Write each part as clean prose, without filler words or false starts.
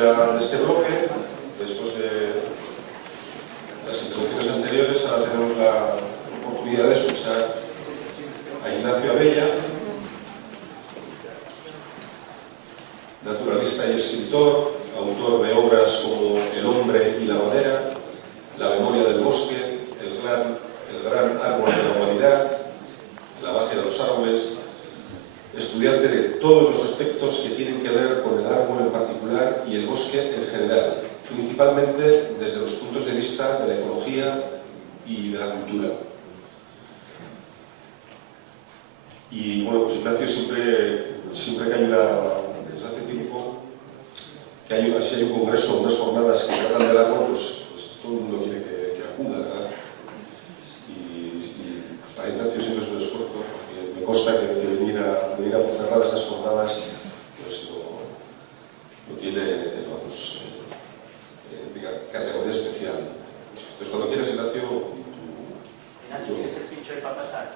de este bloque, después de las intervenciones anteriores, ahora tenemos la oportunidad de escuchar a Ignacio Abella, naturalista y escritor, autor de obras como El hombre y la madera, La memoria del bosque, El gran árbol de la humanidad, La magia de los árboles, estudiante de todos los aspectos que tienen que ver con el árbol en particular y el bosque en general, principalmente desde los puntos de vista de la ecología y de la cultura. Y bueno, pues Ignacio siempre que hay desde hace tiempo, si hay un congreso, unas jornadas que se tratan del árbol, pues todo el mundo quiere que acuda, ¿verdad? Y para Ignacio siempre es un esfuerzo, porque me consta que venir a cerrar estas jornadas pues no tiene categoría especial. Pues cuando quieras, Ignacio... Ignacio, ¿qué es el pincho de para pasar?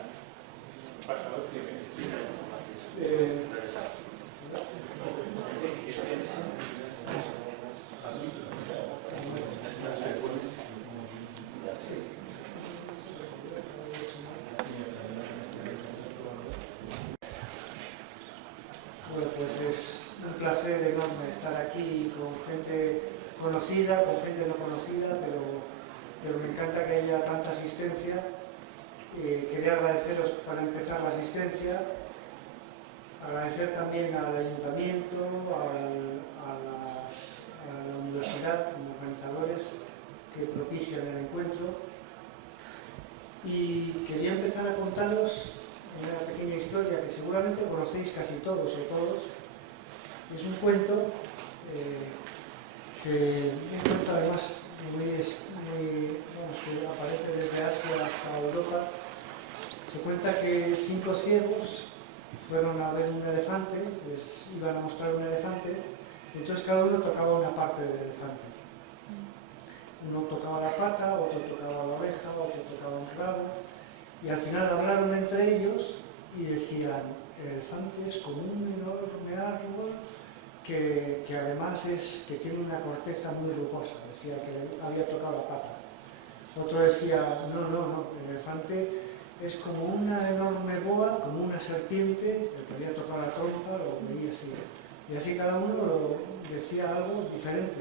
Pasador, ¿qué es? Bueno, pues es un placer enorme estar aquí con gente conocida, con gente no conocida, pero me encanta que haya tanta asistencia. Quería agradeceros para empezar la asistencia, agradecer también al ayuntamiento, a la universidad, como organizadores que propician el encuentro. Y quería empezar a contaros una pequeña historia que seguramente conocéis casi todos o todos. Es un cuento que además que aparece desde Asia hasta Europa. Se cuenta que 5 ciegos fueron a ver un elefante, les iban a mostrar un elefante, y entonces cada uno tocaba una parte del elefante. Uno tocaba la pata, otro tocaba la oreja, otro tocaba un rabo, y al final hablaron entre ellos y decían: el elefante es como un enorme árbol que además que tiene una corteza muy rugosa. Decía que le había tocado la pata. Otro decía: no, el elefante es como una enorme boa, como una serpiente, el que había tocado la trompa lo veía así. Y así cada uno decía algo diferente.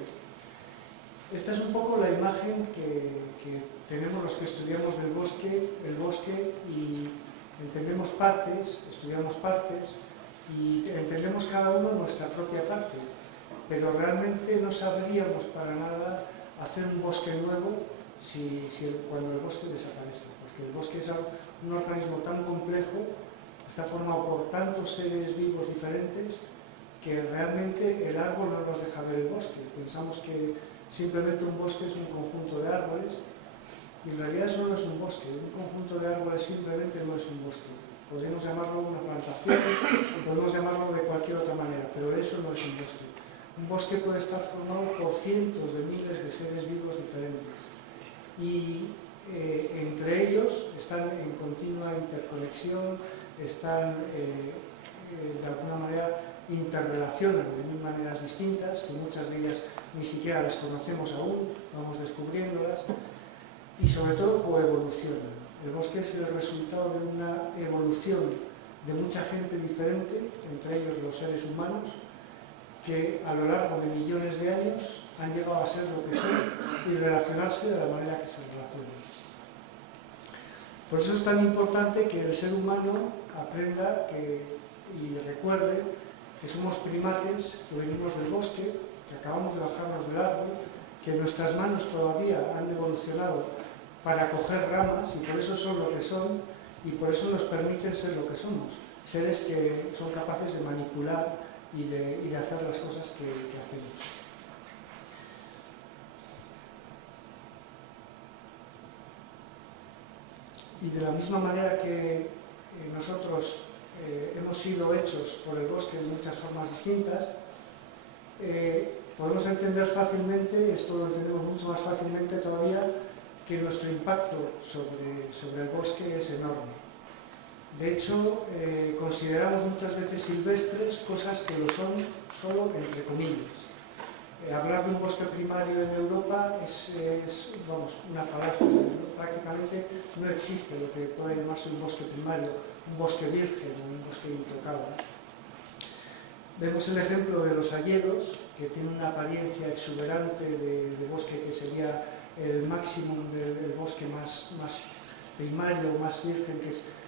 Esta es un poco la imagen que tenemos los que estudiamos el bosque, y entendemos partes, estudiamos partes, y entendemos cada uno nuestra propia parte, pero realmente no sabríamos para nada hacer un bosque nuevo cuando el bosque desaparece, porque el bosque es un organismo tan complejo, está formado por tantos seres vivos diferentes, que realmente el árbol no nos deja ver el bosque. Pensamos que simplemente un bosque es un conjunto de árboles, y en realidad eso no es un bosque. Un conjunto de árboles simplemente no es un bosque. Podemos llamarlo una plantación, podemos llamarlo de cualquier otra manera, pero eso no es un bosque. Un bosque puede estar formado por cientos de miles de seres vivos diferentes, y entre ellos están en continua interconexión, están de alguna manera interrelacionan de mil maneras distintas, que muchas de ellas ni siquiera las conocemos aún, vamos descubriéndolas, y sobre todo coevolucionan. El bosque es el resultado de una evolución de mucha gente diferente, entre ellos los seres humanos, que a lo largo de millones de años han llegado a ser lo que son y relacionarse de la manera que se relacionan. Por eso es tan importante que el ser humano aprenda y recuerde que somos primates, que venimos del bosque, que acabamos de bajarnos del árbol, que nuestras manos todavía han evolucionado para coger ramas, y por eso son lo que son, y por eso nos permiten ser lo que somos, seres que son capaces de manipular y de hacer las cosas que hacemos. Y de la misma manera que nosotros hemos sido hechos por el bosque de muchas formas distintas, podemos entender fácilmente, esto lo entendemos mucho más fácilmente todavía, que nuestro impacto sobre el bosque es enorme. De hecho, consideramos muchas veces silvestres cosas que lo son solo entre comillas. Hablar de un bosque primario en Europa es vamos, una falacia. Prácticamente no existe lo que puede llamarse un bosque primario, un bosque virgen o un bosque intocado. Vemos el ejemplo de los hayedos, que tiene una apariencia exuberante de bosque que sería el máximo del bosque más primario, más virgen,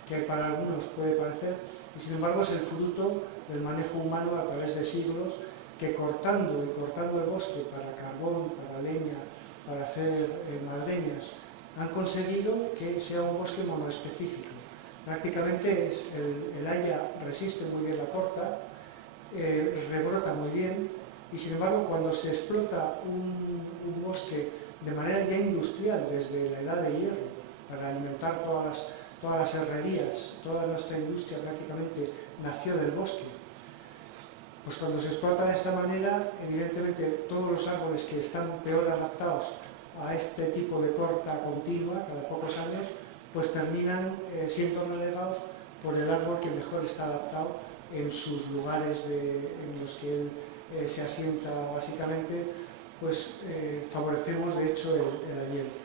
que para algunos puede parecer, y sin embargo es el fruto del manejo humano a través de siglos, que cortando el bosque para carbón, para leña, para hacer madreñas, han conseguido que sea un bosque monoespecífico. Prácticamente el haya resiste muy bien la corta, rebrota muy bien, y sin embargo cuando se explota un bosque de manera ya industrial desde la edad de hierro para alimentar todas las herrerías, toda nuestra industria prácticamente nació del bosque. Pues cuando se explota de esta manera, evidentemente todos los árboles que están peor adaptados a este tipo de corta continua, cada pocos años, pues terminan siendo relegados por el árbol que mejor está adaptado en sus lugares en los que él se asienta básicamente, pues favorecemos de hecho el hayedo.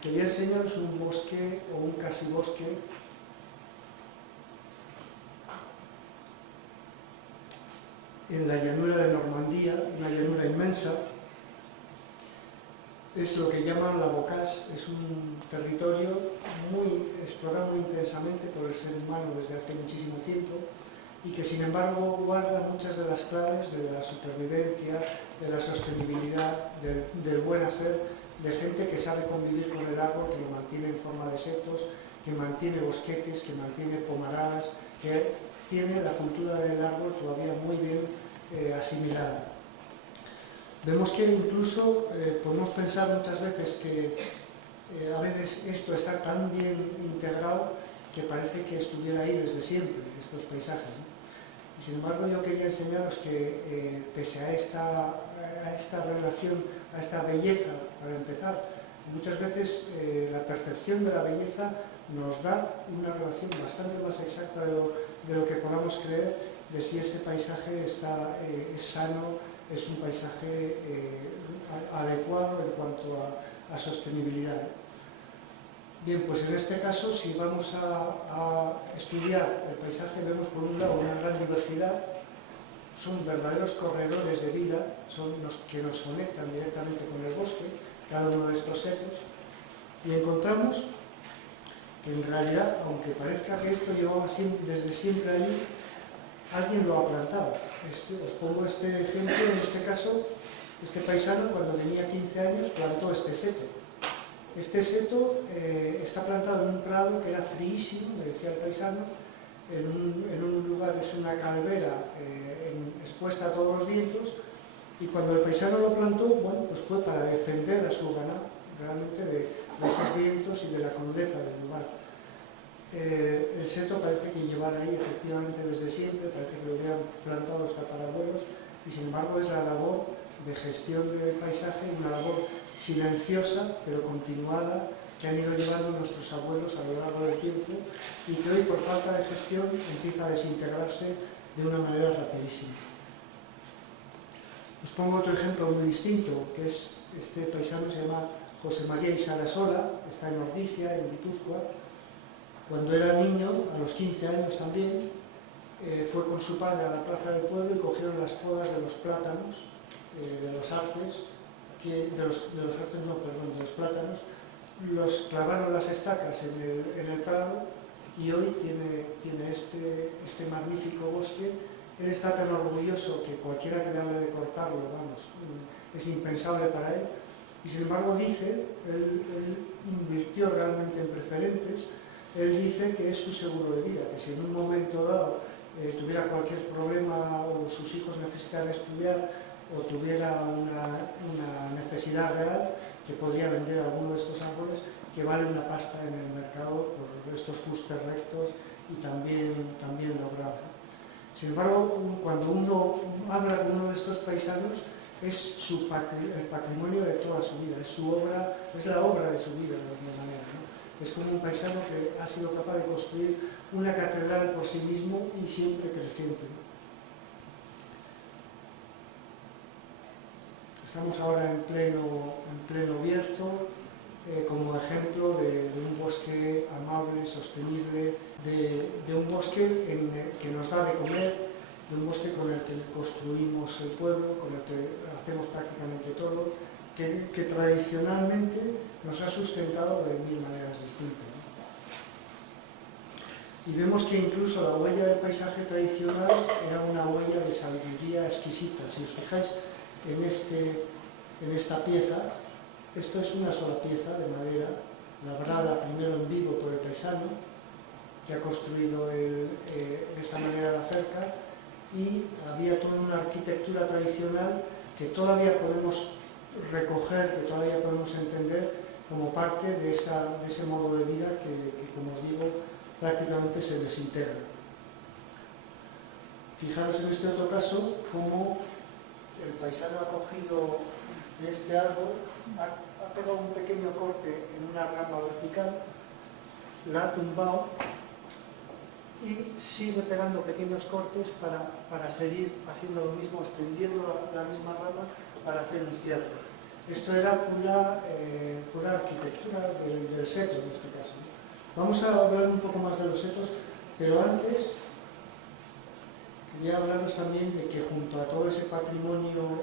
Quería enseñaros un bosque o un casi bosque en la llanura de Normandía, una llanura inmensa. Es lo que llaman la Bocage, es un territorio explorado muy intensamente por el ser humano desde hace muchísimo tiempo y que sin embargo guarda muchas de las claves de la supervivencia, de la sostenibilidad, del buen hacer, de gente que sabe convivir con el árbol, que lo mantiene en forma de setos, que mantiene bosquetes, que mantiene pomaradas, que tiene la cultura del árbol todavía muy bien asimilada. Vemos que incluso podemos pensar muchas veces que a veces esto está tan bien integrado que parece que estuviera ahí desde siempre, estos paisajes, ¿no? Y sin embargo yo quería enseñaros que pese a esta relación, a esta belleza, para empezar, muchas veces la percepción de la belleza nos da una relación bastante más exacta de lo que podamos creer de si ese paisaje es sano, es un paisaje adecuado en cuanto a sostenibilidad. Bien, pues en este caso, si vamos a estudiar el paisaje, vemos por un lado una gran diversidad, son verdaderos corredores de vida, son los que nos conectan directamente con el bosque, cada uno de estos setos, y encontramos que en realidad, aunque parezca que esto llevaba desde siempre allí, alguien lo ha plantado. Os pongo este ejemplo, en este caso, este paisano cuando tenía 15 años plantó este seto. Este seto está plantado en un prado que era fríísimo, me decía el paisano, en un lugar, es una calvera expuesta a todos los vientos, y cuando el paisano lo plantó, bueno, pues fue para defender a su ganado, realmente de esos vientos y de la crudeza del lugar. El seto parece que llevara ahí efectivamente desde siempre, parece que lo hubieran plantado los tatarabuelos, y sin embargo es la labor de gestión del paisaje, una labor silenciosa pero continuada que han ido llevando nuestros abuelos a lo largo del tiempo y que hoy por falta de gestión empieza a desintegrarse de una manera rapidísima. Os pongo otro ejemplo muy distinto, que es este paisano, se llama José María Isarasola, está en Ordicia, en Guipúzcoa. Cuando era niño, a los 15 años también, fue con su padre a la plaza del pueblo y cogieron las podas de los plátanos, de los arces, de los plátanos, los clavaron las estacas en el prado y hoy tiene este magnífico bosque. Él está tan orgulloso que cualquiera que le hable de cortarlo, vamos, es impensable para él. Y sin embargo dice, él invirtió realmente en preferentes, él dice que es su seguro de vida, que si en un momento dado tuviera cualquier problema o sus hijos necesitaran estudiar o tuviera una necesidad real, que podría vender alguno de estos árboles que vale una pasta en el mercado por estos fustes rectos y también logrados. Sin embargo, cuando uno habla con uno de estos paisanos, es el patrimonio de toda su vida, es la obra de su vida de alguna manera, ¿no? Es como un paisano que ha sido capaz de construir una catedral por sí mismo y siempre creciente, ¿no? Estamos ahora en pleno Bierzo, como ejemplo de un bosque amable, sostenible, de un bosque que nos da de comer, de un bosque con el que construimos el pueblo, con el que hacemos prácticamente todo, que tradicionalmente nos ha sustentado de mil maneras distintas, ¿no? Y vemos que incluso la huella del paisaje tradicional era una huella de sabiduría exquisita. Si os fijáis en esta pieza, esto es una sola pieza de madera, labrada primero en vivo por el paisano, que ha construido de esta manera la cerca, y había toda una arquitectura tradicional que todavía podemos recoger, que todavía podemos entender como parte de ese modo de vida que, como os digo, prácticamente se desintegra. Fijaros en este otro caso cómo el paisano ha cogido de este árbol, ha pegado un pequeño corte en una rama vertical, la ha tumbado y sigue pegando pequeños cortes para seguir haciendo lo mismo, extendiendo la misma rama para hacer un cierre. Esto era pura arquitectura del seto en este caso, ¿no? Vamos a hablar un poco más de los setos, pero antes quería hablaros también de que junto a todo ese patrimonio,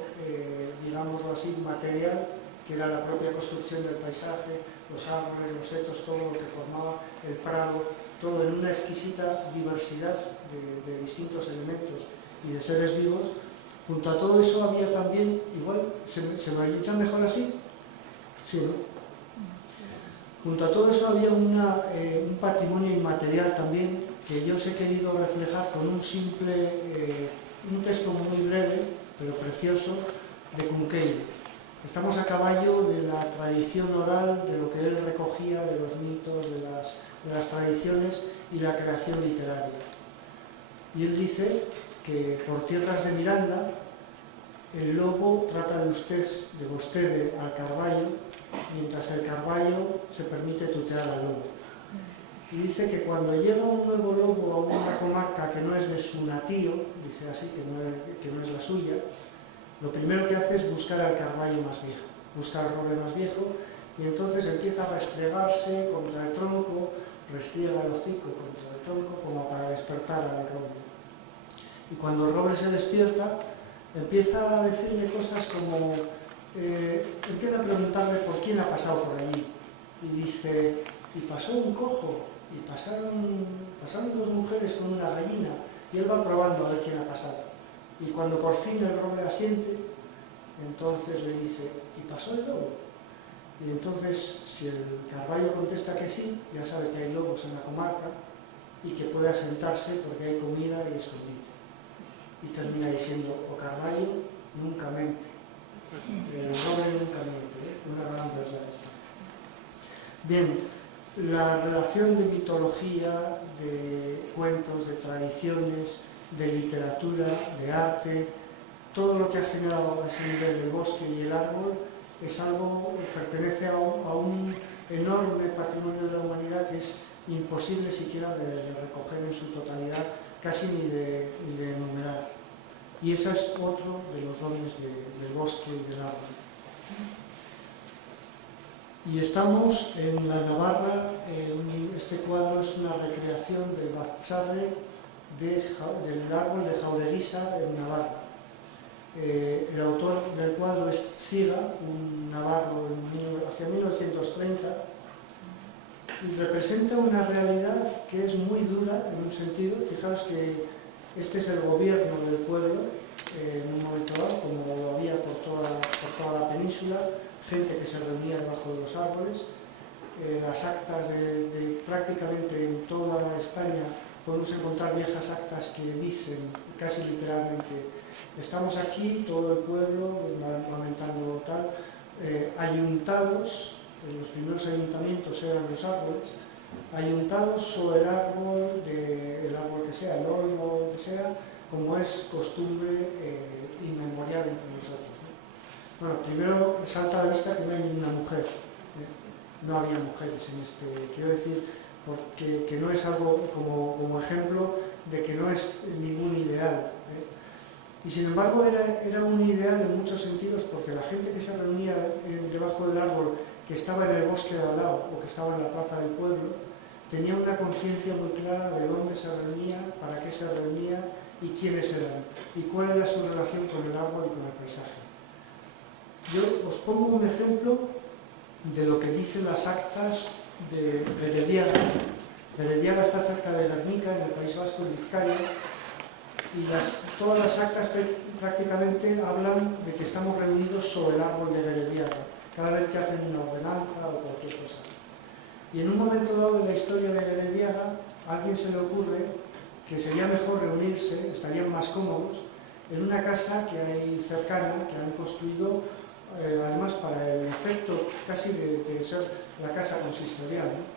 digámoslo así, material, que era la propia construcción del paisaje, los árboles, los setos, todo lo que formaba el prado, todo en una exquisita diversidad de distintos elementos y de seres vivos. Junto a todo eso había también, igual, ¿se me oye mejor así? Sí, ¿no? Junto a todo eso había un patrimonio inmaterial también, que yo os he querido reflejar con un texto muy breve, pero precioso, de Cunqueiro. Estamos a caballo de la tradición oral, de lo que él recogía, de los mitos, de las tradiciones y la creación literaria. Y él dice que por tierras de Miranda el lobo trata de vostede al carballo, mientras el carballo se permite tutear al lobo. Y dice que cuando llega un nuevo lobo a una comarca que no es de su natío, dice así, que no es la suya, lo primero que hace es buscar al carballo más viejo, buscar el roble más viejo, y entonces empieza a restregarse contra el tronco, restriega el hocico contra el tronco como para despertar al roble. Y cuando el roble se despierta, empieza a decirle cosas como, empieza a preguntarle por quién ha pasado por allí. Y dice, y pasó un cojo, y pasaron dos mujeres con una gallina, y él va probando a ver quién ha pasado. Y cuando por fin el roble asiente, entonces le dice, ¿y pasó el lobo? Y entonces, si el carballo contesta que sí, ya sabe que hay lobos en la comarca y que puede asentarse porque hay comida y escondite. Y termina diciendo, o carballo nunca mente, el roble nunca mente, una gran verdad esta. Bien, la relación de mitología, de cuentos, de tradiciones, de literatura, de arte, todo lo que ha generado a ese nivel el bosque y el árbol es algo que pertenece a un enorme patrimonio de la humanidad que es imposible siquiera de recoger en su totalidad, casi ni de enumerar. Y ese es otro de los dones del bosque y del árbol. Y estamos en la Navarra, este cuadro es una recreación del Bazarre del árbol de Jaureguisa en Navarra. El autor del cuadro es Ziga, un navarro hacia 1930, y representa una realidad que es muy dura en un sentido. Fijaros que este es el gobierno del pueblo en un momento dado, como lo había por toda la península, gente que se reunía debajo de los árboles. Las actas de prácticamente en toda España podemos encontrar viejas actas que dicen casi literalmente, estamos aquí, todo el pueblo, lamentando tal, ayuntados, los primeros ayuntamientos eran los árboles, ayuntados sobre el árbol que sea, el olmo que sea, como es costumbre inmemorial entre nosotros, ¿no? Bueno, primero salta a la vista que no hay ninguna mujer. no había mujeres en este, quiero decir, porque que no es algo como ejemplo de que no es ningún ideal. Y sin embargo era un ideal en muchos sentidos, porque la gente que se reunía debajo del árbol, que estaba en el bosque de al lado o que estaba en la plaza del pueblo, tenía una conciencia muy clara de dónde se reunía, para qué se reunía y quiénes eran, y cuál era su relación con el árbol y con el paisaje. Yo os pongo un ejemplo de lo que dicen las actas de Gerediaga. Gerediaga está cerca de Guernica, en el País Vasco, en Vizcaya, y todas las actas prácticamente hablan de que estamos reunidos sobre el árbol de Gerediaga, cada vez que hacen una ordenanza o cualquier cosa. Y en un momento dado de la historia de Gerediaga, a alguien se le ocurre que sería mejor reunirse, estarían más cómodos, en una casa que hay cercana, que han construido, además para el efecto casi de ser la casa consistorial, ¿no?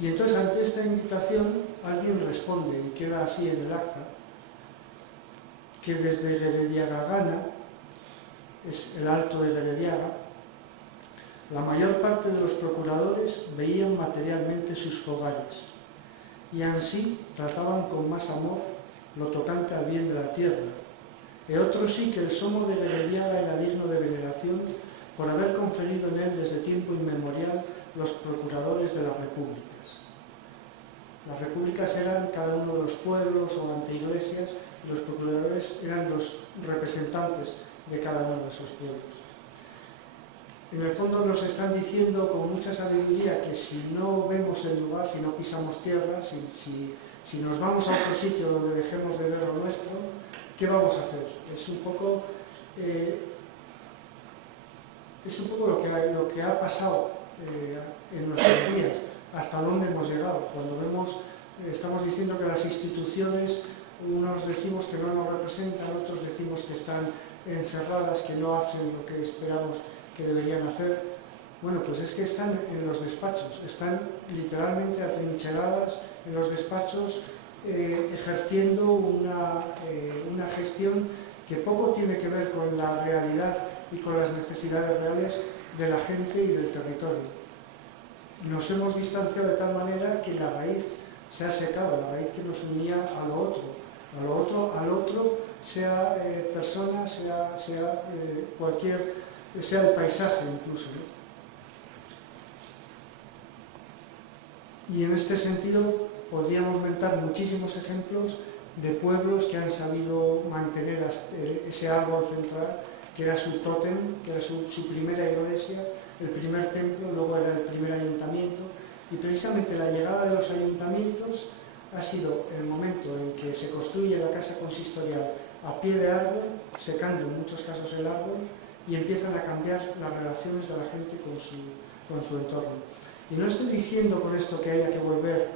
Y entonces ante esta invitación alguien responde, y queda así en el acta, que desde Gerediagagana, es el alto de Gerediaga, la mayor parte de los procuradores veían materialmente sus fogares, y ansí trataban con más amor lo tocante al bien de la tierra, e otro sí que el somo de Gerediaga era digno de veneración por haber conferido en él desde tiempo inmemorial los procuradores de las repúblicas. Las repúblicas eran cada uno de los pueblos o anteiglesias, y los procuradores eran los representantes de cada uno de esos pueblos. En el fondo nos están diciendo con mucha sabiduría que si no vemos el lugar, si no pisamos tierra, si nos vamos a otro sitio donde dejemos de ver lo nuestro, ¿qué vamos a hacer? Es un poco lo que ha pasado en nuestros días, hasta dónde hemos llegado. Cuando estamos diciendo que las instituciones, unos decimos que no nos representan, otros decimos que están encerradas, que no hacen lo que esperamos que deberían hacer. Bueno, pues es que están en los despachos, están literalmente atrincheradas en los despachos, ejerciendo una gestión que poco tiene que ver con la realidad y con las necesidades reales de la gente y del territorio. Nos hemos distanciado de tal manera que la raíz se ha secado, la raíz que nos unía a lo otro, sea persona, sea el paisaje incluso, ¿no? Y en este sentido podríamos mentar muchísimos ejemplos de pueblos que han sabido mantener ese árbol central, que era su tótem, que era su primera iglesia, el primer templo, luego era el primer ayuntamiento, y precisamente la llegada de los ayuntamientos ha sido el momento en que se construye la casa consistorial a pie de árbol, secando en muchos casos el árbol, y empiezan a cambiar las relaciones de la gente con su entorno. Y no estoy diciendo con esto que haya que volver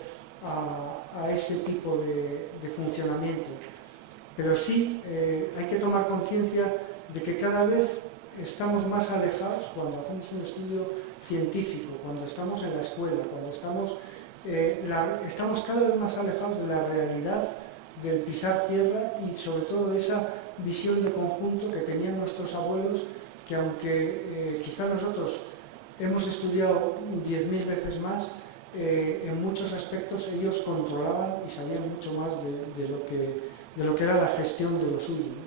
a ese tipo de funcionamiento, pero sí hay que tomar conciencia de que cada vez estamos más alejados cuando hacemos un estudio científico, cuando estamos en la escuela, cuando estamos cada vez más alejados de la realidad del pisar tierra y sobre todo de esa visión de conjunto que tenían nuestros abuelos, que aunque quizá nosotros hemos estudiado 10.000 veces más, en muchos aspectos ellos controlaban y sabían mucho más de lo que era la gestión de lo suyo, ¿no?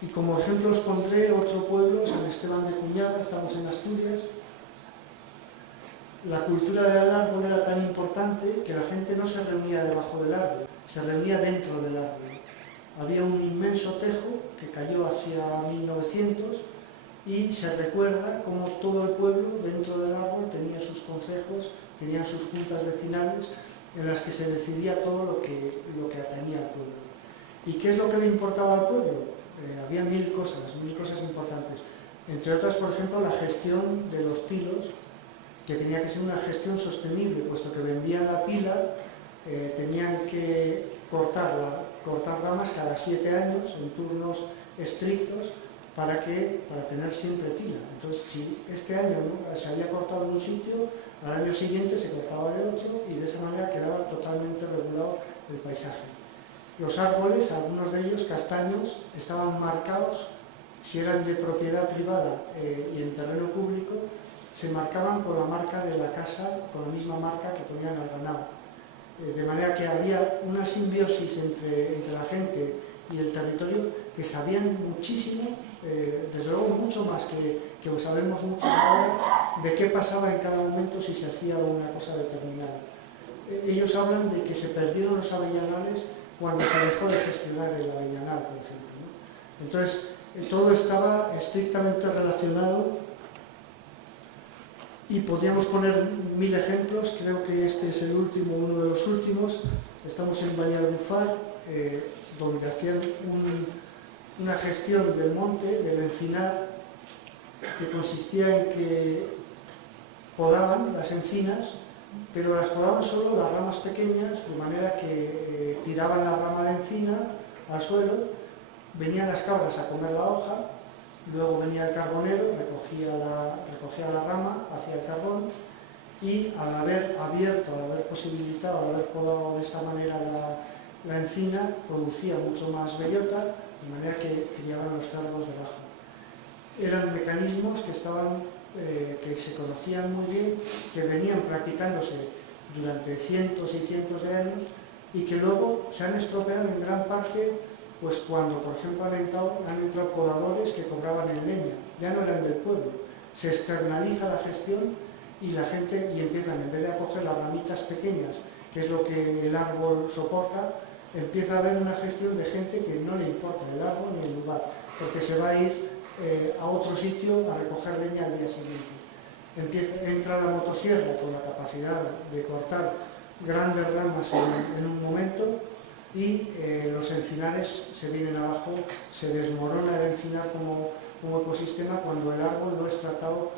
Y como ejemplo os pondré otro pueblo, San Esteban de Cuñada, estamos en Asturias. La cultura del árbol era tan importante que la gente no se reunía debajo del árbol, se reunía dentro del árbol. Había un inmenso tejo que cayó hacia 1900 y se recuerda cómo todo el pueblo dentro del árbol tenía sus consejos, tenían sus juntas vecinales en las que se decidía todo lo que atañía al pueblo. ¿Y qué es lo que le importaba al pueblo? Había mil cosas importantes. Entre otras, por ejemplo, la gestión de los tilos, que tenía que ser una gestión sostenible, puesto que vendían la tila, tenían que cortar ramas cada 7 años en turnos estrictos para tener siempre tila. Entonces, si este año se había cortado en un sitio, al año siguiente se cortaba de otro y de esa manera quedaba totalmente regulado el paisaje. Los árboles, algunos de ellos castaños, estaban marcados, si eran de propiedad privada y en terreno público, se marcaban con la marca de la casa, con la misma marca que ponían al ganado. De manera que había una simbiosis entre la gente y el territorio que sabían muchísimo, desde luego mucho más que sabemos mucho ahora, de qué pasaba en cada momento si se hacía una cosa determinada. Ellos hablan de que se perdieron los avellanales cuando se dejó de gestionar el avellanal, por ejemplo, ¿no? Entonces, todo estaba estrictamente relacionado y podríamos poner 1000 ejemplos. Creo que este es el último, uno de los últimos. Estamos en Banyalbufar, donde hacían una gestión del monte, del encinar, que consistía en que podaban las encinas, pero las podaban solo las ramas pequeñas, de manera que tiraban la rama de encina al suelo, venían las cabras a comer la hoja, luego venía el carbonero, recogía la rama, hacía el carbón, y al haber abierto, al haber posibilitado, al haber podado de esta manera la encina, producía mucho más bellota, de manera que criaban los cerdos debajo. Eran mecanismos que se conocían muy bien, que venían practicándose durante cientos y cientos de años y que luego se han estropeado en gran parte pues cuando, por ejemplo, han entrado podadores que cobraban en leña, ya no eran del pueblo. Se externaliza la gestión y la gente, y empiezan, en vez de acoger las ramitas pequeñas, que es lo que el árbol soporta, empieza a haber una gestión de gente que no le importa el árbol ni el lugar, porque se va a ir a otro sitio a recoger leña al día siguiente. Entra la motosierra con la capacidad de cortar grandes ramas en un momento y los encinares se vienen abajo, se desmorona el encinar como ecosistema cuando el árbol no es tratado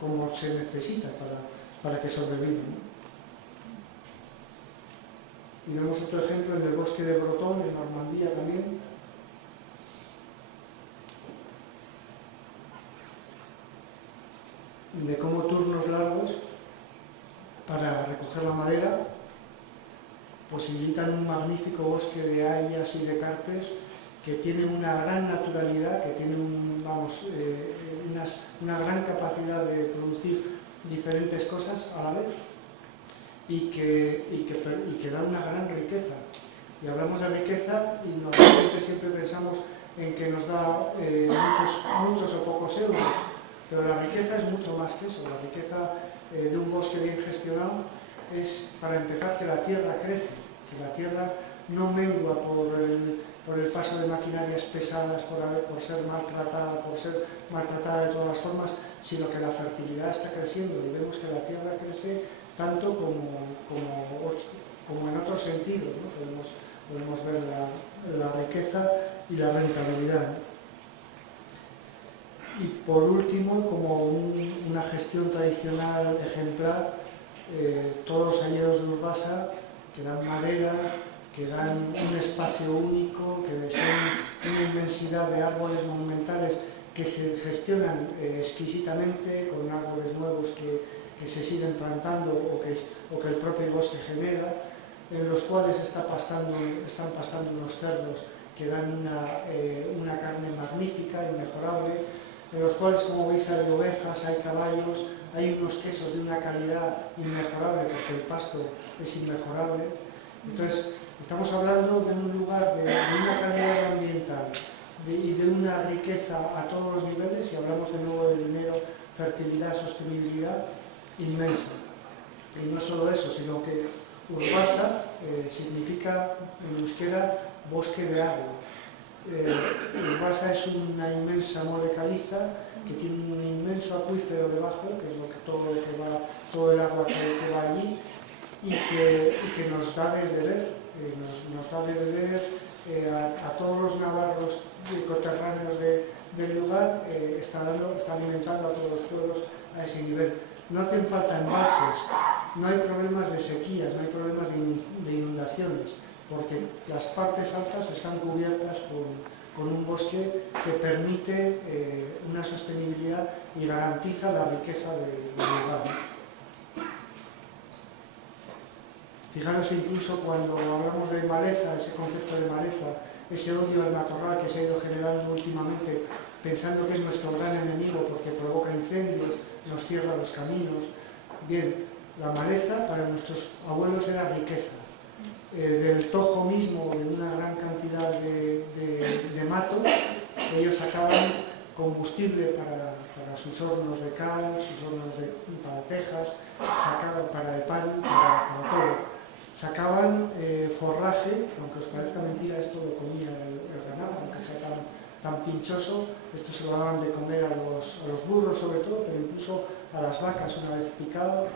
como se necesita para que sobreviva, ¿no? Y vemos otro ejemplo en el bosque de Breton, en Normandía también. De cómo turnos largos para recoger la madera posibilitan un magnífico bosque de hayas y de carpes que tiene una gran naturalidad, que tiene una gran capacidad de producir diferentes cosas a la vez y que da una gran riqueza. Y hablamos de riqueza y normalmente siempre pensamos en que nos da muchos o pocos euros, pero la riqueza es mucho más que eso. La riqueza de un bosque bien gestionado es, para empezar, que la tierra crece, que la tierra no mengua por el paso de maquinarias pesadas, por ser maltratada de todas las formas, sino que la fertilidad está creciendo y vemos que la tierra crece tanto como en otros sentidos, ¿no? Podemos ver la riqueza y la rentabilidad, ¿no? Y por último, como una gestión tradicional ejemplar, todos los hayedos de Urbasa, que dan madera, que dan un espacio único, que son una inmensidad de árboles monumentales que se gestionan exquisitamente, con árboles nuevos que se siguen plantando o que el propio bosque genera, en los cuales están pastando unos cerdos que dan una carne magnífica, inmejorable, en los cuales, como veis, hay ovejas, hay caballos, hay unos quesos de una calidad inmejorable porque el pasto es inmejorable. Entonces, estamos hablando de un lugar de una calidad ambiental y de una riqueza a todos los niveles, y hablamos de nuevo de dinero, fertilidad, sostenibilidad inmensa. Y no solo eso, sino que Urbasa significa en euskera bosque de agua. Urbasa es una inmensa mole caliza que tiene un inmenso acuífero debajo, que es todo el agua que va allí, y que nos da de beber, a todos los navarros coterráneos del lugar, está alimentando a todos los pueblos a ese nivel. No hacen falta embalses, no hay problemas de sequías, no hay problemas de inundaciones, porque las partes altas están cubiertas con un bosque que permite una sostenibilidad y garantiza la riqueza del lugar. Fijaros incluso cuando hablamos de maleza, ese concepto de maleza, ese odio al matorral que se ha ido generando últimamente pensando que es nuestro gran enemigo porque provoca incendios, nos cierra los caminos. Bien, la maleza para nuestros abuelos era riqueza. Del tojo mismo, de una gran cantidad de matos, ellos sacaban combustible para sus hornos de cal, sus hornos para tejas, sacaban para el pan, para todo. Sacaban forraje, aunque os parezca mentira, esto lo comía el ganado, aunque sea tan pinchoso, esto se lo daban de comer a los burros sobre todo, pero incluso a las vacas una vez picado.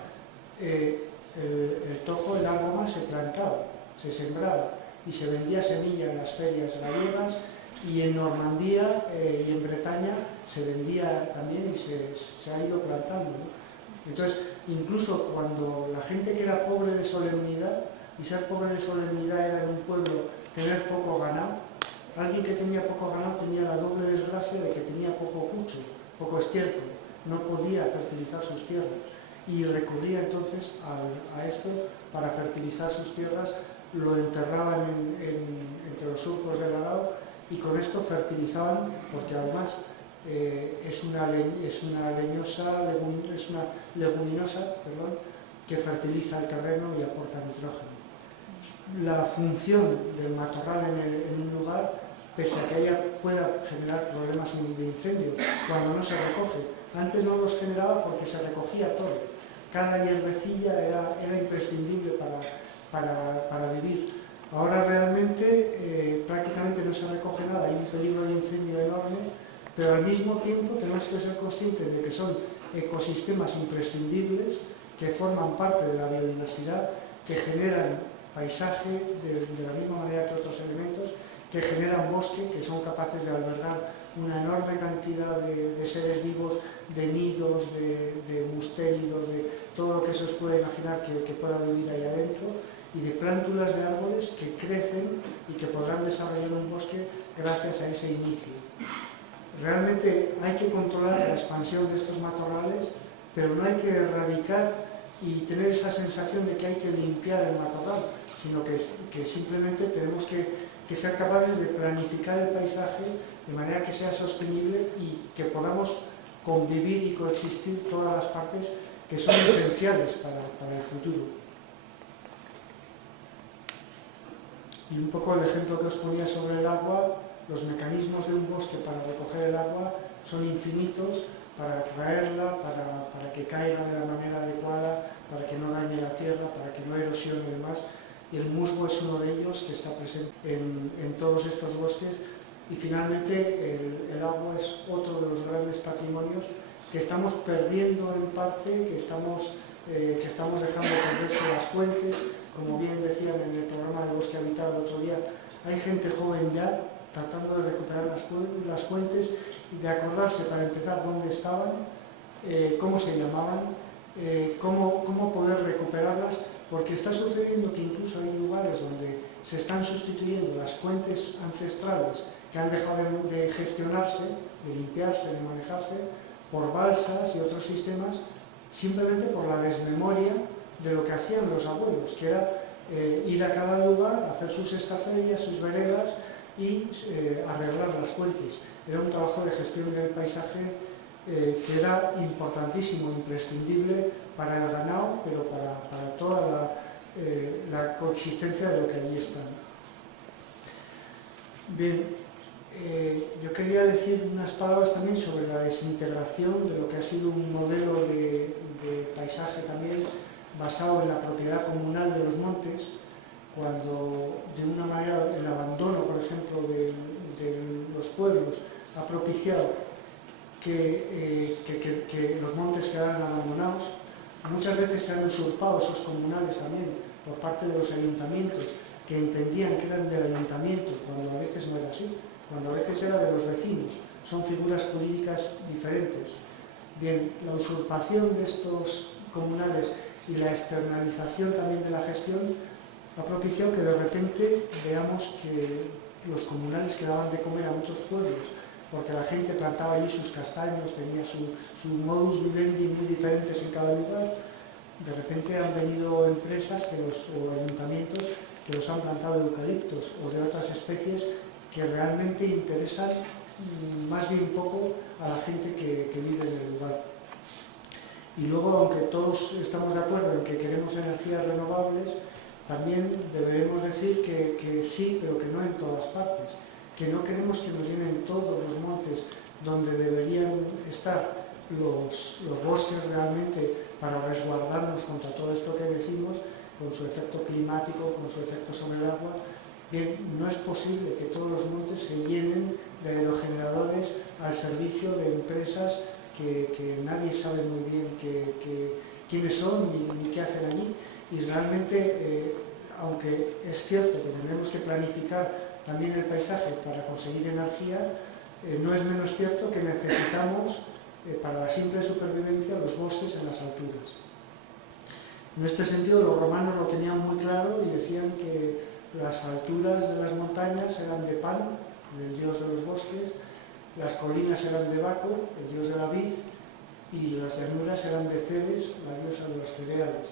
El tojo, el árbol se plantaba, se sembraba y se vendía semilla en las ferias gallegas, y en Normandía y en Bretaña se vendía también y se ha ido plantando, ¿no? Entonces, incluso cuando la gente que era pobre de solemnidad, y ser pobre de solemnidad era en un pueblo tener poco ganado, alguien que tenía poco ganado tenía la doble desgracia de que tenía poco pucho, poco estiércol, no podía fertilizar sus tierras, y recurría entonces a esto para fertilizar sus tierras, lo enterraban entre los surcos del arado, y con esto fertilizaban, porque además es una leguminosa, que fertiliza el terreno y aporta nitrógeno. La función del matorral en un lugar, pese a que ella pueda generar problemas de incendio cuando no se recoge, antes no los generaba porque se recogía todo. Cada hierbecilla era imprescindible para vivir. Ahora realmente prácticamente no se recoge nada, hay un peligro de incendio enorme, pero al mismo tiempo tenemos que ser conscientes de que son ecosistemas imprescindibles que forman parte de la biodiversidad, que generan paisaje de la misma manera que otros elementos, que generan bosque, que son capaces de albergar una enorme cantidad de seres vivos, de nidos, de mustélidos, de todo lo que se os puede imaginar que pueda vivir ahí adentro, y de plántulas de árboles que crecen y que podrán desarrollar un bosque gracias a ese inicio. Realmente hay que controlar la expansión de estos matorrales, pero no hay que erradicar y tener esa sensación de que hay que limpiar el matorral, sino que simplemente tenemos que ser capaces de planificar el paisaje de manera que sea sostenible y que podamos convivir y coexistir todas las partes que son esenciales para el futuro. Y un poco el ejemplo que os ponía sobre el agua, los mecanismos de un bosque para recoger el agua son infinitos, para atraerla, para que caiga de la manera adecuada, para que no dañe la tierra, para que no erosione y demás. Y el musgo es uno de ellos que está presente en todos estos bosques. Y finalmente el agua es otro de los grandes patrimonios que estamos perdiendo en parte, que estamos dejando perderse las fuentes. Como bien decían en el programa de Bosque Habitado el otro día, hay gente joven ya tratando de recuperar las fuentes y de acordarse, para empezar, dónde estaban, cómo se llamaban, cómo poder recuperarlas, porque está sucediendo que incluso hay lugares donde se están sustituyendo las fuentes ancestrales que han dejado de gestionarse, de limpiarse, de manejarse, por balsas y otros sistemas, simplemente por la desmemoria de lo que hacían los abuelos, que era ir a cada lugar, hacer sus estaferías, sus veredas y arreglar las fuentes. Era un trabajo de gestión del paisaje que era importantísimo, imprescindible para el ganado, pero para toda la coexistencia de lo que allí está. Bien, yo quería decir unas palabras también sobre la desintegración de lo que ha sido un modelo de paisaje también basado en la propiedad comunal de los montes, cuando de una manera el abandono, por ejemplo, de los pueblos ha propiciado que los montes quedaran abandonados. Muchas veces se han usurpado esos comunales también por parte de los ayuntamientos, que entendían que eran del ayuntamiento, cuando a veces no era así, cuando a veces era de los vecinos. Son figuras jurídicas diferentes. Bien, la usurpación de estos comunales y la externalización también de la gestión ha propiciado que de repente veamos que los comunales que daban de comer a muchos pueblos, porque la gente plantaba allí sus castaños, tenía su modus vivendi muy diferentes en cada lugar. De repente han venido empresas o ayuntamientos que los han plantado eucaliptos o de otras especies que realmente interesan más bien poco a la gente que vive en el lugar. Y luego, aunque todos estamos de acuerdo en que queremos energías renovables, también deberemos decir que sí, pero que no en todas partes, que no queremos que nos llenen todos los montes donde deberían estar los bosques realmente para resguardarnos contra todo esto que decimos, con su efecto climático, con su efecto sobre el agua. Bien, no es posible que todos los montes se llenen de aerogeneradores al servicio de empresas que nadie sabe muy bien quiénes son ni qué hacen allí. Y realmente, aunque es cierto que tendremos que planificar también el paisaje para conseguir energía, no es menos cierto que necesitamos para la simple supervivencia los bosques en las alturas. En este sentido, los romanos lo tenían muy claro y decían que las alturas de las montañas eran de Pan, del dios de los bosques, las colinas eran de Baco, el dios de la vid, y las llanuras eran de Ceres, la diosa de los cereales.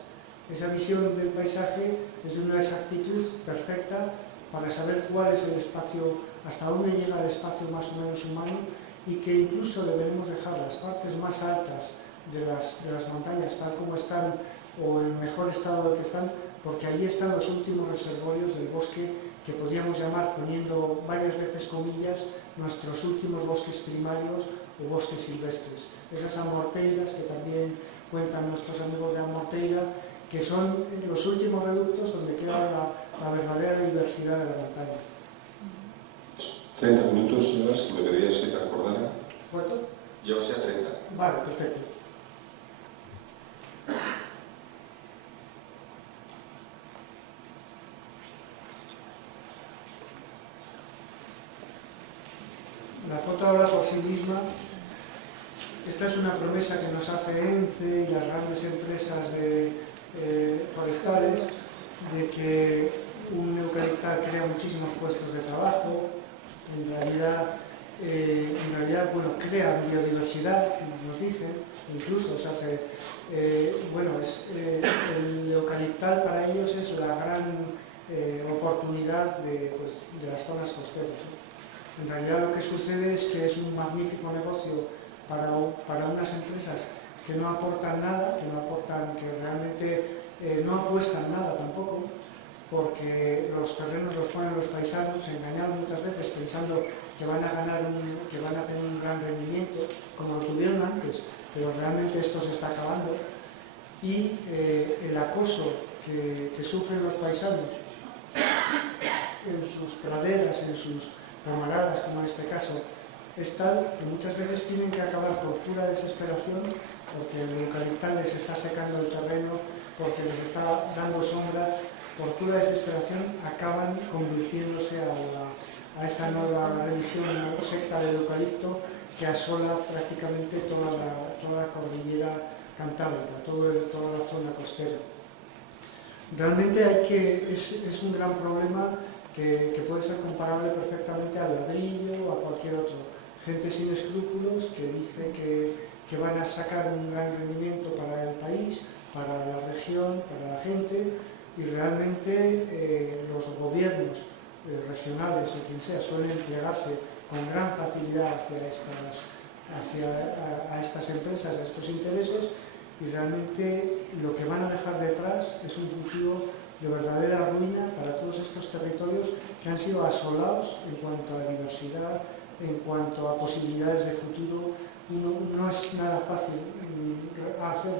Esa visión del paisaje es de una exactitud perfecta para saber cuál es el espacio, hasta dónde llega el espacio más o menos humano, y que incluso deberemos dejar las partes más altas de las montañas tal como están o en el mejor estado del que están, porque ahí están los últimos reservorios del bosque que podríamos llamar, poniendo varias veces comillas, nuestros últimos bosques primarios o bosques silvestres. Esas amorteiras que también cuentan nuestros amigos de Amorteira, que son los últimos reductos donde queda la verdadera diversidad de la montaña. 30 minutos, señoras, que me pedíais que te acordara. ¿Cuánto? Yo sea 30. Vale, perfecto. La foto habla por sí misma. Esta es una promesa que nos hace ENCE y las grandes empresas forestales de que un eucaliptal crea muchísimos puestos de trabajo. En realidad, bueno, crea biodiversidad, nos dicen, incluso se hace, el eucaliptal para ellos es la gran oportunidad de las zonas costeras, ¿no? En realidad lo que sucede es que es un magnífico negocio para unas empresas que no aportan nada, que realmente no apuestan nada tampoco, porque los terrenos los ponen los paisanos, engañados muchas veces pensando que van a tener un gran rendimiento, como lo tuvieron antes, pero realmente esto se está acabando. Y el acoso que sufren los paisanos en sus praderas, en sus ramaladas, como en este caso, es tal que muchas veces tienen que acabar por pura desesperación, porque el eucaliptal les está secando el terreno, porque les está dando sombra, por pura desesperación acaban convirtiéndose a esa nueva religión, una secta del eucalipto que asola prácticamente toda la cordillera cantábrica, toda la zona costera. Realmente es un gran problema que puede ser comparable perfectamente al ladrillo o a cualquier otro. Gente sin escrúpulos que dice que van a sacar un gran rendimiento para el país, para la región, para la gente, y realmente los gobiernos regionales o quien sea suelen plegarse con gran facilidad a estas empresas, a estos intereses, y realmente lo que van a dejar detrás es un futuro de verdadera ruina para todos estos territorios que han sido asolados en cuanto a diversidad, en cuanto a posibilidades de futuro. No es nada fácil hacer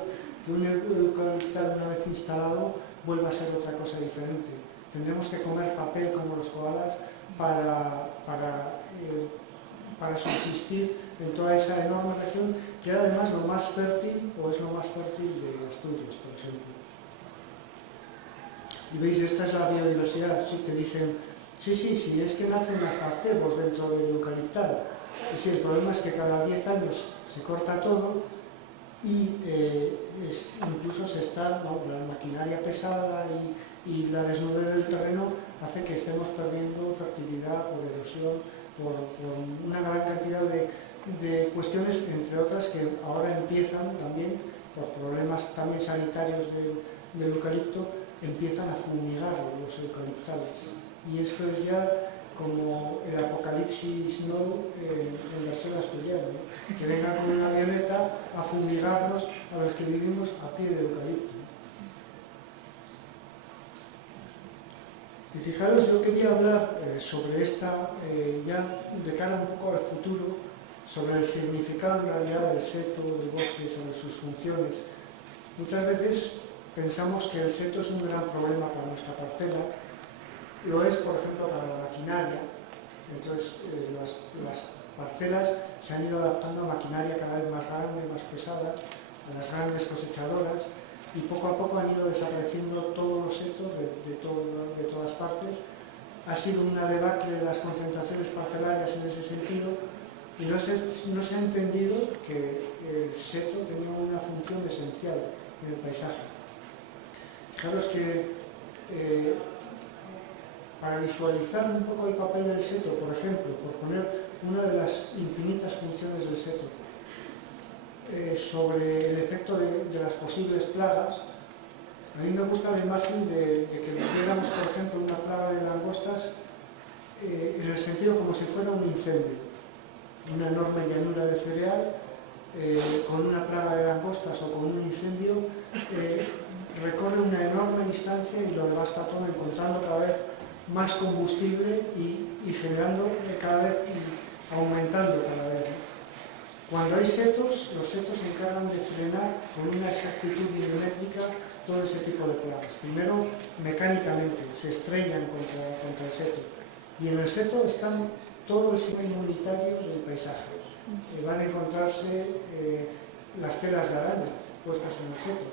que un eucaliptal, una vez instalado, vuelva a ser otra cosa diferente. Tendremos que comer papel como los koalas para subsistir en toda esa enorme región, que era además lo más fértil, o es lo más fértil de Asturias, por ejemplo. Y veis, esta es la biodiversidad, sí, que dicen, sí, es que nacen hasta cebos dentro del eucaliptal. Sí, el problema es que cada 10 años se corta todo y incluso la maquinaria pesada y la desnudez del terreno hace que estemos perdiendo fertilidad por erosión, por una gran cantidad de cuestiones, entre otras que ahora empiezan también, por problemas también sanitarios del eucalipto, empiezan a fumigar los eucaliptales. Y esto es ya como el apocalipsis no en versión asturiana, ¿no? Que vengan con una avioneta a fumigarnos a los que vivimos a pie de eucalipto. Y fijaros, yo quería hablar sobre esta, ya de cara un poco al futuro, sobre el significado en realidad del seto, del bosque, sobre sus funciones. Muchas veces pensamos que el seto es un gran problema para nuestra parcela. Lo es, por ejemplo, para la maquinaria. Entonces, las parcelas se han ido adaptando a maquinaria cada vez más grande, más pesada, a las grandes cosechadoras, y poco a poco han ido desapareciendo todos los setos de todas partes. Ha sido una debacle las concentraciones parcelarias en ese sentido, y no se ha entendido que el seto tenía una función esencial en el paisaje. Fijaros que para visualizar un poco el papel del seto, por ejemplo, por poner una de las infinitas funciones del seto, sobre el efecto de las posibles plagas, a mí me gusta la imagen de que viéramos, por ejemplo, una plaga de langostas en el sentido como si fuera un incendio, una enorme llanura de cereal, con una plaga de langostas o con un incendio, recorre una enorme distancia y lo devasta todo, encontrando cada vez más combustible y generando cada vez, aumentando cada vez. Cuando hay setos, los setos se encargan de frenar con una exactitud milimétrica todo ese tipo de plagas. Primero, mecánicamente, se estrellan contra el seto. Y en el seto están todo el sistema inmunitario del paisaje. Van a encontrarse las telas de araña puestas en el seto.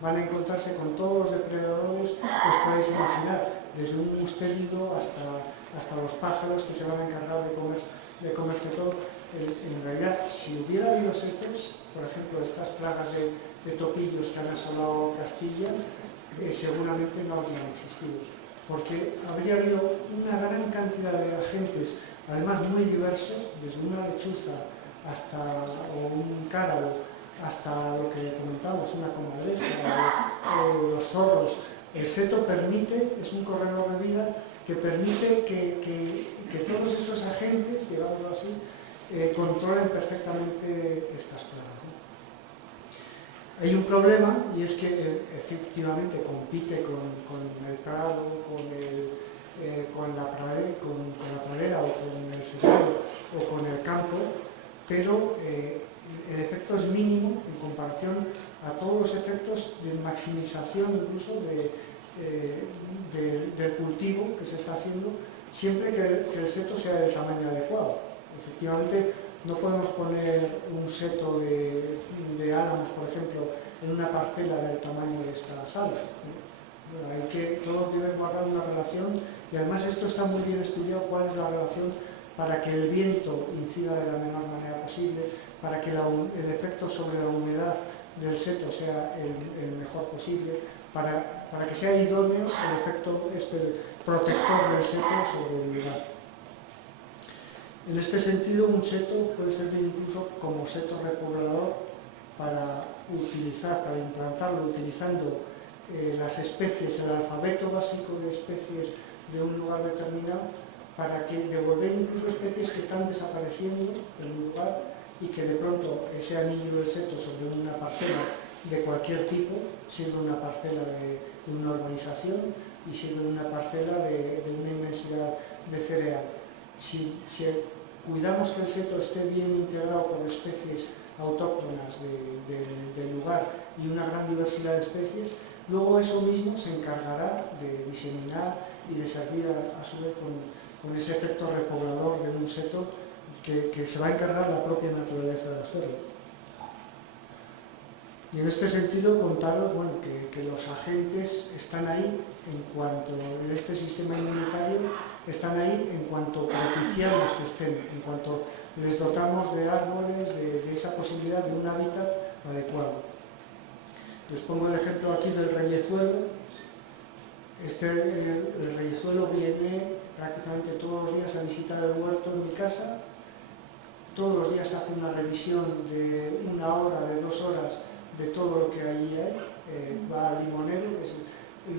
Van a encontrarse con todos los depredadores que os podéis imaginar, desde un mustélido hasta los pájaros que se van a encargar de comerse todo. En realidad, si hubiera habido setos, por ejemplo, estas plagas de topillos que han asolado Castilla, seguramente no habrían existido, porque habría habido una gran cantidad de agentes, además muy diversos, desde una lechuza o un cárabo, hasta lo que comentamos, una comadreja, o los zorros. El seto es un corredor de vida que permite que todos esos agentes, digámoslo así, controlen perfectamente estas plagas, ¿no? Hay un problema, y es que efectivamente compite con el prado, con la pradera o con el cereal o con el campo, pero el efecto es mínimo en comparación a todos los efectos de maximización incluso del cultivo que se está haciendo, siempre que el seto sea del tamaño adecuado. Efectivamente, no podemos poner un seto de álamos, por ejemplo, en una parcela del tamaño de esta sala. Todo debe guardar una relación, y además esto está muy bien estudiado, cuál es la relación para que el viento incida de la menor manera posible, para que el efecto sobre la humedad del seto sea el mejor posible, para que sea idóneo el efecto protector del seto sobre el lugar. En este sentido, un seto puede servir incluso como seto repoblador para implantarlo utilizando las especies, el alfabeto básico de especies de un lugar determinado, para devolver incluso especies que están desapareciendo en un lugar, y que de pronto ese anillo del seto sobre una parcela de cualquier tipo sirve una parcela de una urbanización y sirve una parcela de una inmensidad de cereal. Si cuidamos que el seto esté bien integrado por especies autóctonas del lugar y una gran diversidad de especies, luego eso mismo se encargará de diseminar y de servir a su vez con ese efecto repoblador de un seto que se va a encargar la propia naturaleza de hacerlo. Y en este sentido contaros que los agentes están ahí en cuanto a este sistema inmunitario, están ahí en cuanto propiciamos que estén, en cuanto les dotamos de árboles, de esa posibilidad de un hábitat adecuado. Les pongo el ejemplo aquí del reyezuelo. El reyezuelo viene prácticamente todos los días a visitar el huerto en mi casa. Todos los días hace una revisión de 1 hora, de 2 horas, de todo lo que allí hay. Va al limonero, que es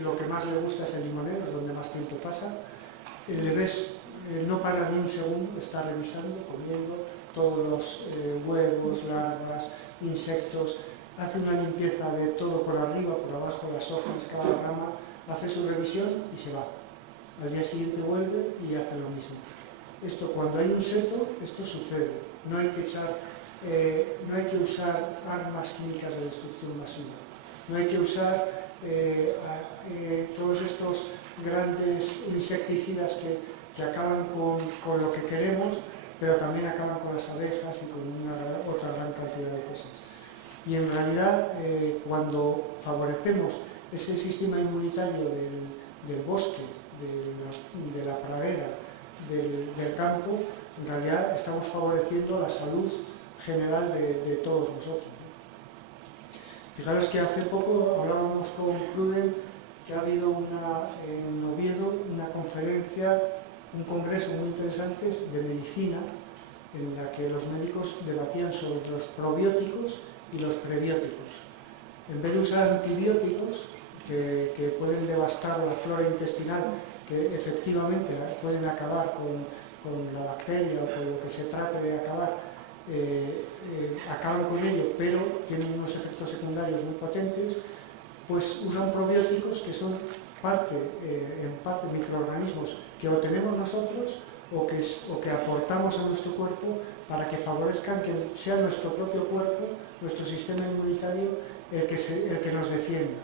lo que más le gusta, es el limonero, es donde más tiempo pasa. Le ves no para ni un segundo, está revisando, comiendo todos los huevos, larvas, insectos, hace una limpieza de todo por arriba, por abajo, las hojas, cada rama, hace su revisión y se va. Al día siguiente vuelve y hace lo mismo. Esto, cuando hay un seto, esto sucede. No hay que usar armas químicas de destrucción masiva. No hay que usar todos estos grandes insecticidas que acaban con lo que queremos, pero también acaban con las abejas y con otra gran cantidad de cosas. Y en realidad, cuando favorecemos ese sistema inmunitario del bosque, de la pradera, del campo, en realidad estamos favoreciendo la salud general de todos nosotros. Fijaros que hace poco hablábamos con Pruden que ha habido en Oviedo una conferencia, un congreso muy interesante de medicina, en la que los médicos debatían sobre los probióticos y los prebióticos. En vez de usar antibióticos que pueden devastar la flora intestinal, que efectivamente pueden acabar con la bacteria o con lo que se trate de acabar, acaban con ello, pero tienen unos efectos secundarios muy potentes, pues usan probióticos que son en parte microorganismos que o tenemos nosotros o que aportamos a nuestro cuerpo para que favorezcan que sea nuestro propio cuerpo, nuestro sistema inmunitario, el que nos defienda,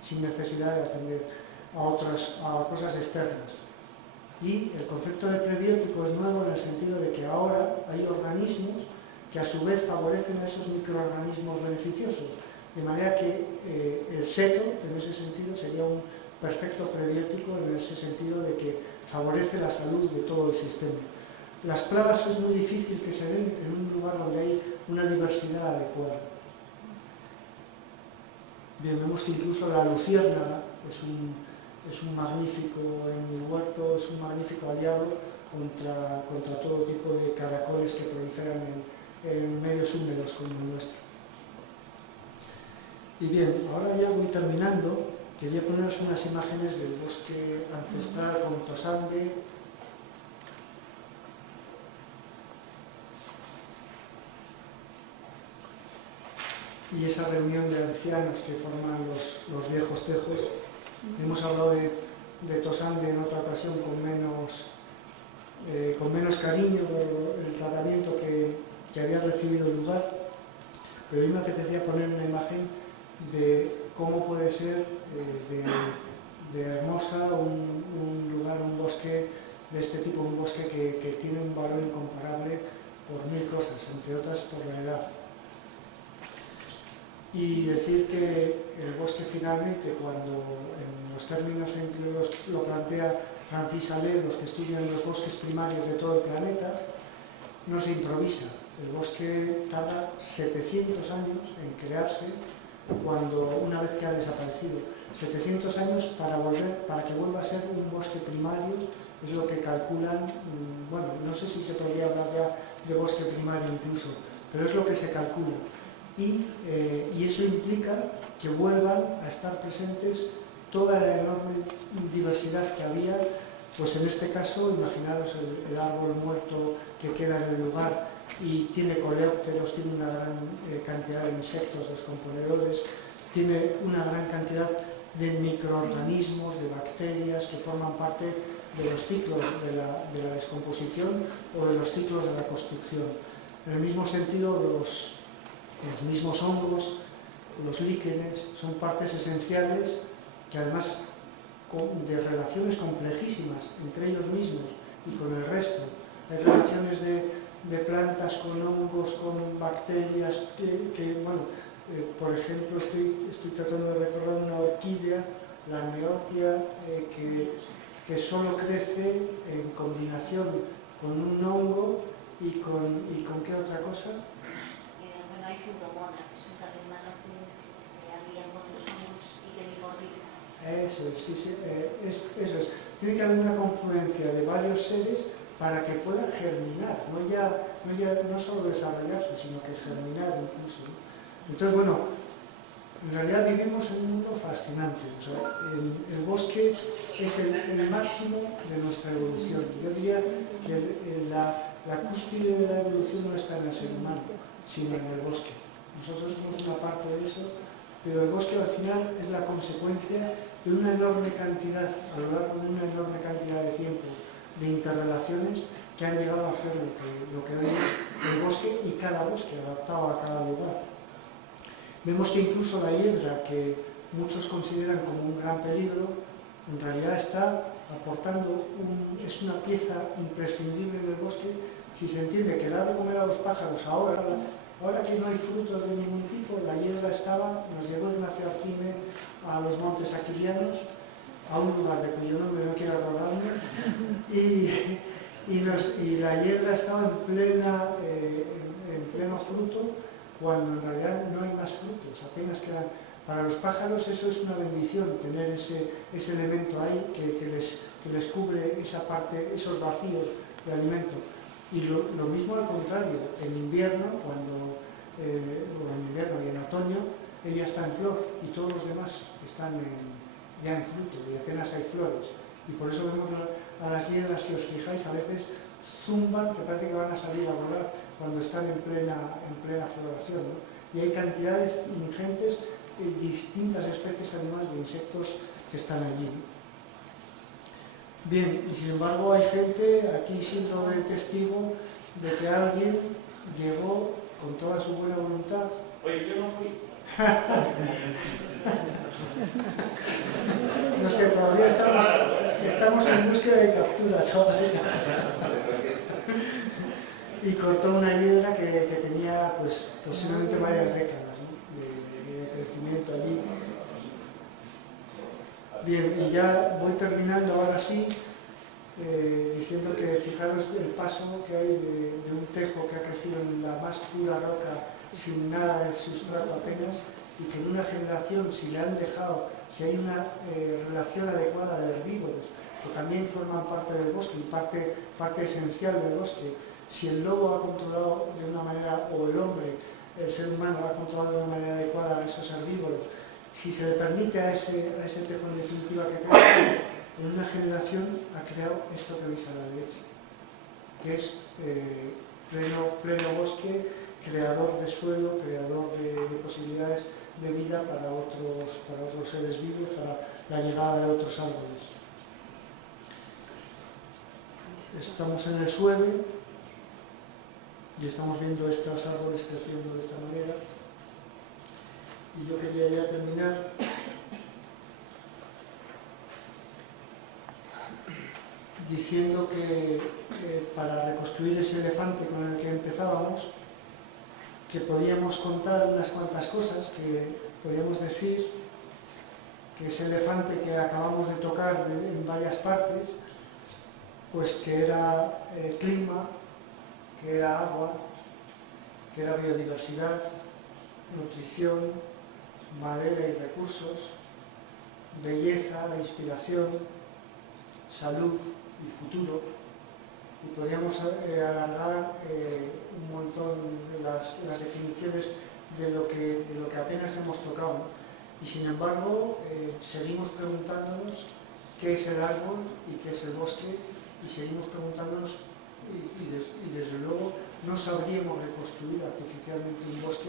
sin necesidad de atender a cosas externas. Y el concepto de prebiótico es nuevo en el sentido de que ahora hay organismos que a su vez favorecen a esos microorganismos beneficiosos, de manera que el seto, en ese sentido, sería un perfecto prebiótico en ese sentido de que favorece la salud de todo el sistema. Las plagas es muy difícil que se den en un lugar donde hay una diversidad adecuada. Bien, vemos que incluso la luciérnaga es un magnífico, en mi huerto, es un magnífico aliado contra todo tipo de caracoles que proliferan en medios húmedos como el nuestro. Y bien, ahora ya voy terminando. Quería poneros unas imágenes del bosque ancestral con Tosande. Y esa reunión de ancianos que forman los viejos tejos. Hemos hablado de Tosande en otra ocasión con menos cariño por el tratamiento que había recibido el lugar, pero a mí me apetecía poner una imagen de cómo puede ser de hermosa un lugar, un bosque de este tipo, un bosque que tiene un valor incomparable por mil cosas, entre otras por la edad. Y decir que el bosque finalmente, cuando en los términos en que lo plantea Francis Allais, los que estudian los bosques primarios de todo el planeta, no se improvisa. El bosque tarda 700 años en crearse, una vez que ha desaparecido. 700 años para que vuelva a ser un bosque primario, es lo que calculan, bueno, no sé si se podría hablar ya de bosque primario incluso, pero es lo que se calcula. Y eso implica que vuelvan a estar presentes toda la enorme diversidad que había, pues en este caso, imaginaros el árbol muerto que queda en el lugar y tiene coleópteros, tiene una gran cantidad de insectos descomponedores, tiene una gran cantidad de microorganismos, de bacterias que forman parte de los ciclos de la descomposición o de los ciclos de la construcción. En el mismo sentido, los mismos hongos, los líquenes, son partes esenciales que además de relaciones complejísimas entre ellos mismos y con el resto. Hay relaciones de plantas con hongos, con bacterias, por ejemplo, estoy tratando de recordar una orquídea, la neotia, que solo crece en combinación con un hongo y con ¿qué otra cosa? Bueno, hay pseudomonas, que son también manantiales que se alían con los hongos y que micorrizan. Eso es, sí, eso es. Tiene que haber una confluencia de varios seres para que pueda germinar, no solo desarrollarse, sino que germinar incluso. Entonces, bueno, En realidad vivimos en un mundo fascinante. O sea, el bosque es el máximo de nuestra evolución. Yo diría que la cúspide de la evolución no está en el ser humano, sino en el bosque. Nosotros somos una parte de eso, pero el bosque al final es la consecuencia de una enorme cantidad, a lo largo de una enorme cantidad de tiempo, de interrelaciones que han llegado a hacer lo que hoy es el bosque, y cada bosque adaptado a cada lugar. Vemos que incluso la hiedra, que muchos consideran como un gran peligro, en realidad está aportando, es una pieza imprescindible en el bosque, si se entiende que da de comer a los pájaros ahora que no hay frutos de ningún tipo. La hiedra nos llevó de una ciudad a los montes aquilianos, a un lugar de cuyo nombre no quiero acordarme, y la hiedra estaba en pleno fruto, cuando en realidad no hay más frutos, apenas quedan. Para los pájaros eso es una bendición, tener ese elemento ahí que les cubre esa parte, esos vacíos de alimento. Y lo mismo al contrario, en invierno, en invierno y en otoño, ella está en flor y todos los demás están ya en fruto y apenas hay flores. Y por eso vemos a las hiedras, si os fijáis, a veces zumban, que parece que van a salir a volar cuando están en plena floración, ¿no? Y hay cantidades ingentes, distintas especies además de insectos que están allí, ¿no? Bien, y sin embargo hay gente, aquí siendo de testigo, de que alguien llegó con toda su buena voluntad. Oye, yo no fui. No sé, todavía estamos en búsqueda de captura todavía. Y cortó una hiedra que tenía pues posiblemente varias décadas, ¿no? de crecimiento allí. Bien, y ya voy terminando ahora sí, diciendo que fijaros el paso que hay de un tejo que ha crecido en la más pura roca, sin nada de sustrato apenas, y que en una generación, si le han dejado, si hay una relación adecuada de herbívoros, que también forman parte del bosque y parte esencial del bosque, si el lobo ha controlado de una manera, o el hombre, el ser humano ha controlado de una manera adecuada a esos herbívoros, si se le permite a ese tejo en definitiva que crezca, en una generación ha creado esto que veis a la derecha, que es pleno bosque, creador de suelo, creador de posibilidades de vida para otros seres vivos, para la llegada de otros árboles. Estamos en el Sueve y estamos viendo estos árboles creciendo de esta manera. Y yo quería ya terminar diciendo que para reconstruir ese elefante con el que empezábamos, que podíamos contar unas cuantas cosas, que podíamos decir que ese elefante que acabamos de tocar en varias partes, pues que era clima, que era agua, que era biodiversidad, nutrición, madera y recursos, belleza, inspiración, salud y futuro. Y podríamos alargar un montón las definiciones de lo que apenas hemos tocado. Y sin embargo, seguimos preguntándonos qué es el árbol y qué es el bosque, y seguimos preguntándonos, y desde luego no sabríamos reconstruir artificialmente un bosque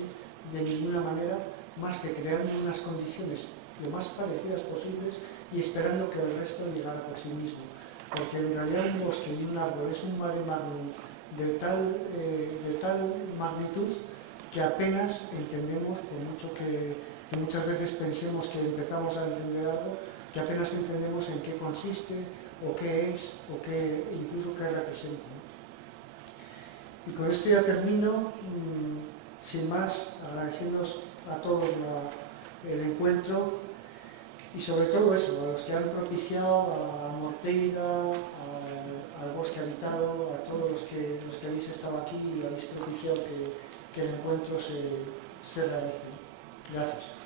de ninguna manera, más que creando unas condiciones lo más parecidas posibles y esperando que el resto llegara por sí mismo. Porque en realidad un bosque y un árbol es un mare magnum de tal magnitud que apenas entendemos, por mucho que muchas veces pensemos que empezamos a entender algo, que apenas entendemos en qué consiste, o qué es, o incluso qué representa. Y con esto ya termino, sin más, agradeciéndoos a todos el encuentro, y sobre todo eso, a los que han propiciado, a Morteira, al Bosque Habitado, a todos los que habéis estado aquí y habéis propiciado que el encuentro se realice. Gracias.